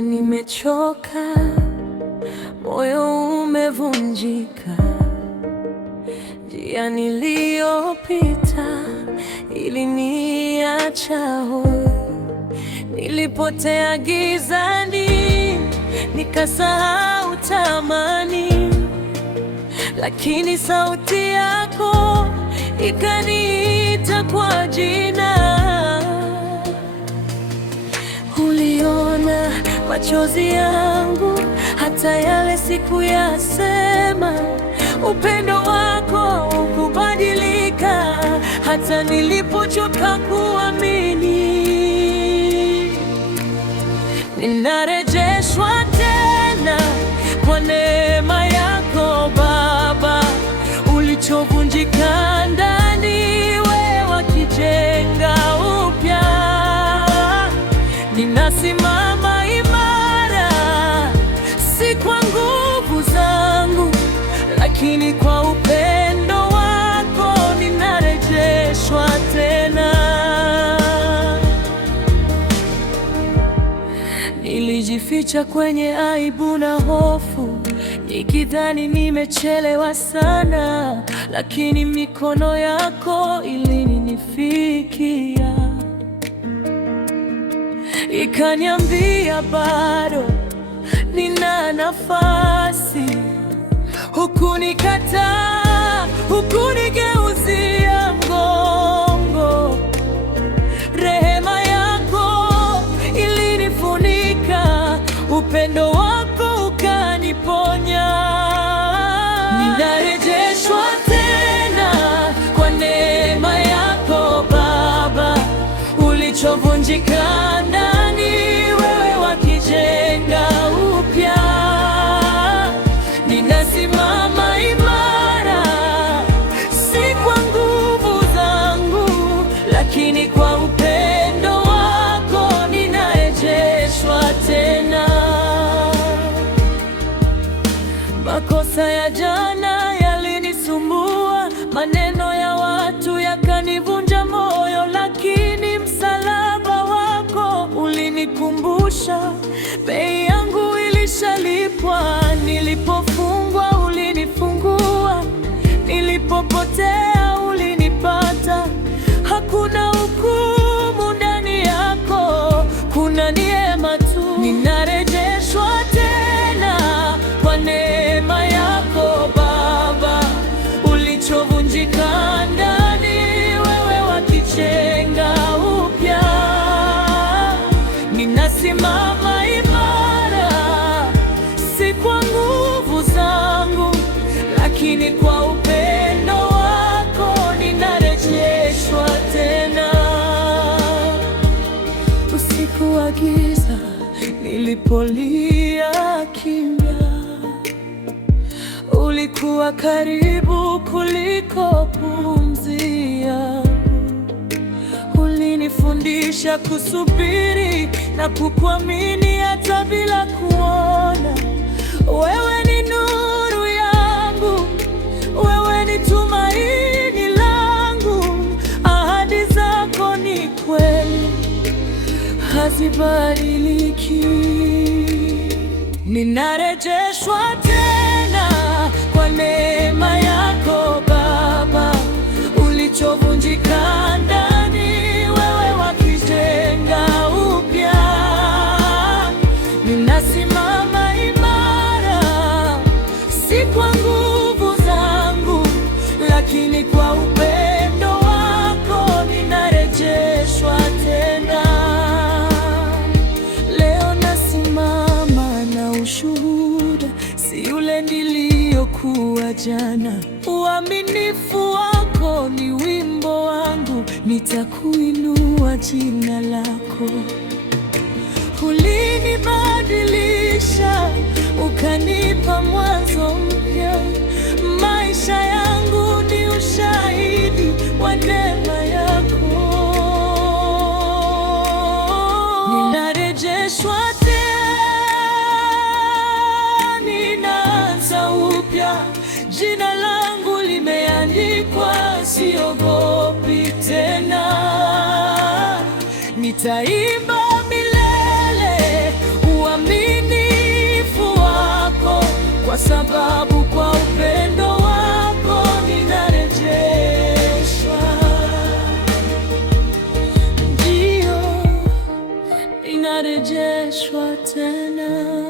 nimechoka, moyo umevunjika. Njia niliyopita iliniacha hoi. Nilipotea gizani, nikasahau tamani, lakini sauti yako ikaniita kwa jina. Uliona machozi yangu, hata yale sikuyasema. Upendo wako hukubadilika, hata nilipochoka kuamini. Ninarejeshwa tena kwa neema yako Baba. Ulichovunjika ndani, wewe wakijenga upya. Ninasimama imara, si kwa nguvu zangu, lakini kwa upendo wako ninarejeshwa tena. Nilijificha kwenye aibu na hofu, nikidhani nimechelewa sana, lakini mikono yako ilinifikia, ikaniambia bado nina nafasi. Hukunikataa, hukunigeuzia mgongo. Rehema yako ilinifunika, upendo wako ukaniponya. Ninarejeshwa tena kwa neema yako Baba. Ulichovunjika ndani, wewe wakijenga upya. Ninasimama imara, si kwa nguvu zangu, lakini kwa upendo wako ninarejeshwa tena. Makosa ya jana yalinisumbua, maneno ya watu yakanivunja moyo, lakini msalaba wako ulinikumbusha bei yangu ilishalipwa. Nilipofungwa ulinifungua, nilipopotea ulinipata. Hakuna hukumu ndani yako, kuna neema tu. Ninarejeshwa tena kwa neema yako Baba. Ulichovunjika ndani, wewe wakijenga upya. Ninasimama imara, si kwa nguvu zangu, lakini kwa upendo wako ninarejeshwa tena. Usiku wa giza nilipolia kimya, ulikuwa karibu kuliko pumzi yangu. Ulinifundisha kusubiri na kukuamini hata bila kuona. Wewe ni nuru yangu, wewe ni tumaini langu. Ahadi zako ni kweli, hazibadiliki. Ninarejeshwa tena kwa neema yako Baba. Ulichovunjika ndani, wewe wakijenga upya. Ninasimama imara, si kwa nguvu zangu, lakini kwa upendo wako ninarejeshwa tena. Leo nasimama na ushuhuda, si yule niliyokuwa jana. Uaminifu wako ni wimbo wangu, nitakuinua jina lako. Ulinibadilisha, ukanipa mwanzo mpya. Maisha yangu ni ushahidi wa neema yako. Ninarejeshwa tena, ninaanza upya. Jina langu limeandikwa, siogopi tena. Nitaimba milele sababu kwa upendo wako ninarejeshwa. Ndio, ninarejeshwa tena.